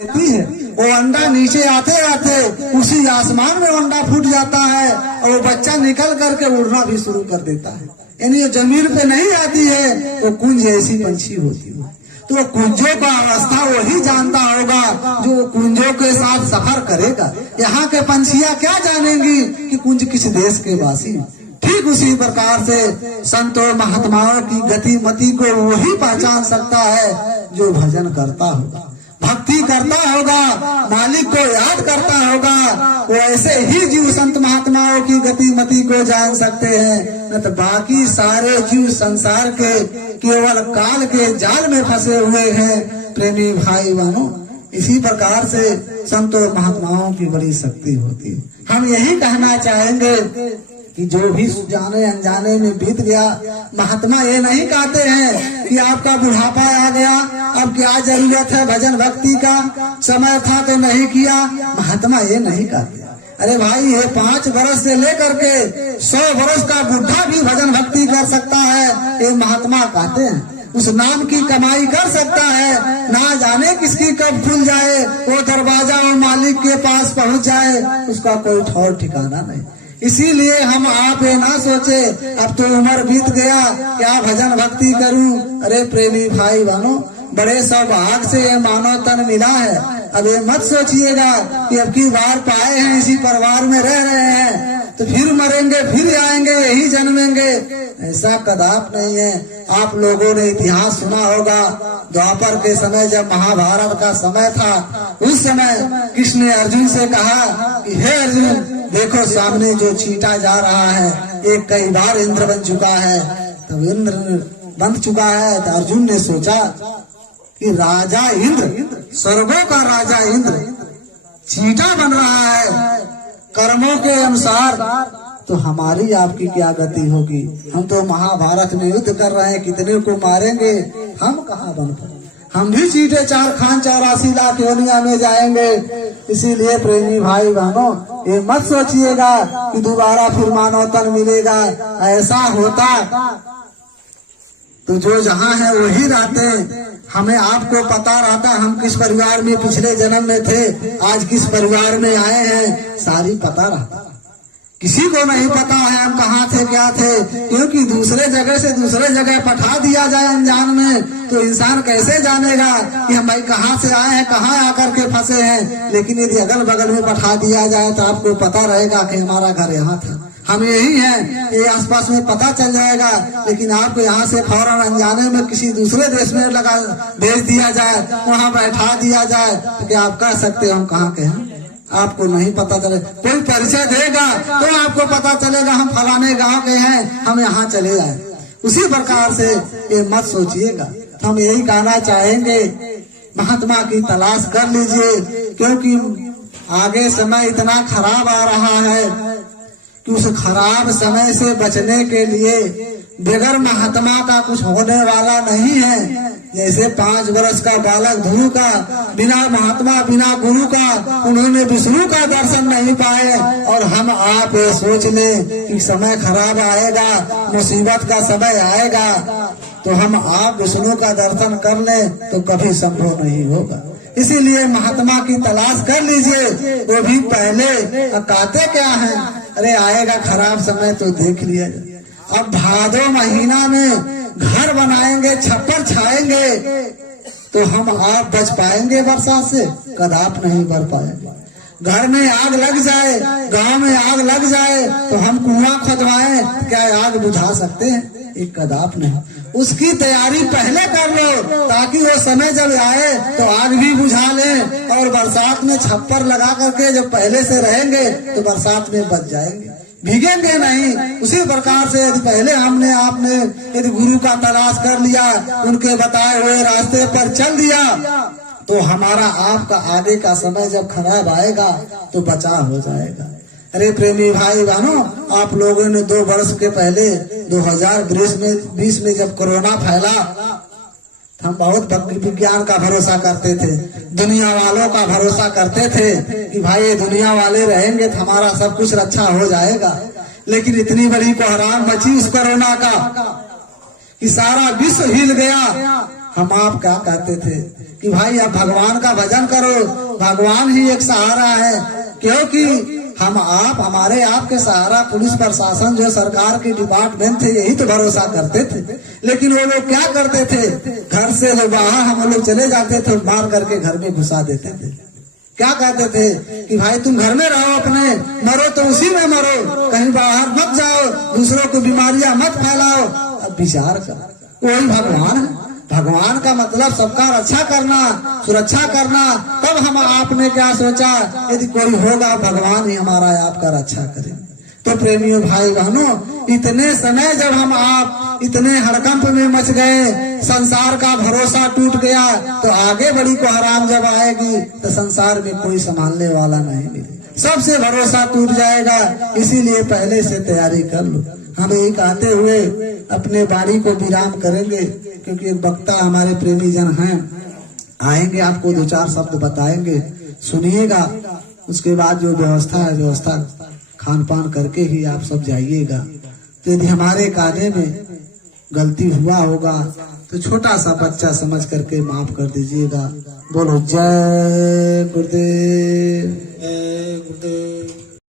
देती है। वो अंडा नीचे आते आते उसी आसमान में अंडा फूट जाता है और वो बच्चा निकल करके उड़ना भी शुरू कर देता है। यानी वो जमीन पे नहीं आती है, वो कुंज ऐसी पंछी होती है। तो वो कुंजों का अवस्था वही जानता होगा जो कुंजों के साथ सफर करेगा। यहाँ के पंछियां क्या जानेंगी कि कुंज किस देश के वासी। ठीक उसी प्रकार से संतों महात्माओं की गति मति को वही पहचान सकता है जो भजन करता होगा, भक्ति करता होगा, मालिक को याद करता होगा। वो ऐसे ही जीव संत महात्माओं की गति मति को जान सकते हैं। न तो बाकी सारे जीव संसार के केवल काल के जाल में फंसे हुए हैं। प्रेमी भाई बहनों, इसी प्रकार से संतों महात्माओं की बड़ी शक्ति होती है। हम यही कहना चाहेंगे कि जो भी जाने अनजाने में बीत गया, महात्मा ये नहीं कहते हैं कि आपका बुढ़ापा आ गया, अब क्या जरूरत है भजन भक्ति का, समय था तो नहीं किया। महात्मा ये नहीं कहते। अरे भाई, ये 5 वर्ष से लेकर के 100 वर्ष का बुढ़ा भी भजन भक्ति कर सकता है, ये महात्मा कहते हैं। उस नाम की कमाई कर सकता है, ना जाने किसकी कब खुल जाए वो दरवाजा और मालिक के पास पहुंच जाए, उसका कोई ठौर ठिकाना नहीं। इसीलिए हम आप ये ना सोचे अब तो उम्र बीत गया, क्या भजन भक्ति करूं। अरे प्रेमी भाई बहनों, बड़े सौभाग्य से ये मानव तन मिला है। अब ये मत सोचिएगा कि अब की बार पाए हैं, इसी परिवार में रह रहे हैं तो फिर मरेंगे फिर आएंगे यही जन्मेंगे, ऐसा कदाप नहीं है। आप लोगों ने इतिहास सुना होगा, द्वापर के समय जब महाभारत का समय था, उस समय कृष्ण ने अर्जुन से कहा कि हे अर्जुन, देखो सामने जो चींटा जा रहा है एक कई बार इंद्र बन चुका है। तब इंद्र बन चुका है तो अर्जुन ने सोचा कि राजा इंद्र, स्वर्गों का राजा इंद्र चींटा बन रहा है कर्मों के अनुसार, तो हमारी आपकी क्या गति होगी। हम तो महाभारत में युद्ध कर रहे हैं, कितने को मारेंगे, हम कहाँ बन पाए। हम भी चीटे 4 खान 84 लाख योनिया में जाएंगे। इसीलिए प्रेमी भाई बहनों, ये मत सोचिएगा कि दोबारा फिर मानव तन मिलेगा। ऐसा होता तो जो जहाँ है वही रहते। हमें आपको पता रहता हम किस परिवार में पिछले जन्म में थे, आज किस परिवार में आए हैं, सारी पता रहता। किसी को नहीं पता है हम कहाँ थे क्या थे, क्योंकि दूसरे जगह से दूसरे जगह पठा दिया जाए अनजान में तो इंसान कैसे जानेगा कि हम भाई कहाँ से आए हैं, कहाँ आकर के फंसे हैं। लेकिन यदि अगल बगल में पठा दिया जाए तो आपको पता रहेगा कि हमारा घर यहाँ था, हम यही हैं, ये आसपास में पता चल जाएगा। लेकिन आपको यहाँ से फौरन अनजाने में किसी दूसरे देश में लगा भेज दिया जाए, वहाँ बैठा दिया जाए तो क्या आप कह सकते हम कहाँ के हैं, आपको नहीं पता चले। कोई परिचय देगा तो आपको पता चलेगा हम फलाने गांव के हैं, हम यहाँ चले आए। उसी प्रकार से ये मत सोचिएगा। हम यही कहना चाहेंगे, महात्मा की तलाश कर लीजिए, क्योंकि आगे समय इतना खराब आ रहा है कि उस खराब समय से बचने के लिए बगैर महात्मा का कुछ होने वाला नहीं है। जैसे 5 वर्ष का बालक ध्रुव का बिना महात्मा बिना गुरु का उन्होंने विष्णु का दर्शन नहीं पाए, और हम आप ये सोच ले कि समय खराब आएगा, मुसीबत का समय आएगा तो हम आप विष्णु का दर्शन कर ले, तो कभी संभव नहीं होगा। इसीलिए महात्मा की तलाश कर लीजिए, वो भी पहले। कहते क्या है, अरे आएगा खराब समय तो देख लिया। अब भादो महीना में घर बनाएंगे, छप्पर छाएंगे तो हम आप बच पाएंगे बरसात से, कदाप नहीं बच पाएंगे। घर में आग लग जाए, गांव में आग लग जाए तो हम कुआं खोदवाएं, क्या आग बुझा सकते हैं, एक कदाप नहीं। उसकी तैयारी पहले कर लो ताकि वो समय जब आए तो आग भी बुझा ले, और बरसात में छप्पर लगा करके जब पहले से रहेंगे तो बरसात में बच जाएंगे, भीगेंगे नहीं। उसी प्रकार से यदि पहले हमने आपने यदि गुरु का तलाश कर लिया, उनके बताए हुए रास्ते पर चल दिया, तो हमारा आपका आगे का समय जब खराब आएगा तो बचाव हो जाएगा। अरे प्रेमी भाई बहनों, आप लोगों ने 2 वर्ष के पहले 2020 में जब कोरोना फैला, हम बहुत विज्ञान का भरोसा करते थे, दुनिया वालों का भरोसा करते थे कि भाई ये दुनिया वाले रहेंगे तो हमारा सब कुछ रक्षा हो जाएगा। लेकिन इतनी बड़ी कोहराम मची उस कोरोना का कि सारा विश्व हिल गया। हम आप क्या कहते थे कि भाई अब भगवान का भजन करो, भगवान ही एक सहारा है। क्योंकि हम आप हमारे आपके सहारा पुलिस प्रशासन जो सरकार के डिपार्टमेंट थे यही तो भरोसा करते थे। लेकिन वो लोग क्या करते थे, घर से लोग बाहर हम लोग चले जाते थे, मार करके घर में घुसा देते थे। क्या कहते थे कि भाई तुम घर में रहो, अपने मरो तो उसी में मरो, कहीं बाहर मत जाओ, दूसरों को बीमारियां मत फैलाओ। अब विचार कर, वही भगवान है। भगवान का मतलब सबका रक्षा करना, सुरक्षा करना। तब हम आपने क्या सोचा, यदि कोई होगा भगवान ही हमारा आपका रक्षा करे। तो प्रेमियों भाई बहनों, इतने समय जब हम आप इतने हड़कंप में मच गए, संसार का भरोसा टूट गया, तो आगे बड़ी कोहराम जब आएगी तो संसार में कोई संभालने वाला नहीं मिले, सबसे भरोसा टूट जाएगा। इसीलिए पहले से तैयारी कर लो। हम यही कहते हुए अपने वाणी को विराम करेंगे, क्योंकि एक वक्ता हमारे प्रेमी जन हैं, आएंगे, आपको दो चार शब्द बताएंगे, सुनिएगा। उसके बाद जो व्यवस्था है, व्यवस्था खान पान करके ही आप सब जाइएगा। तो यदि हमारे कहने में गलती हुआ होगा तो छोटा सा बच्चा समझ करके माफ कर दीजिएगा। बोलो जय गुरुदेव।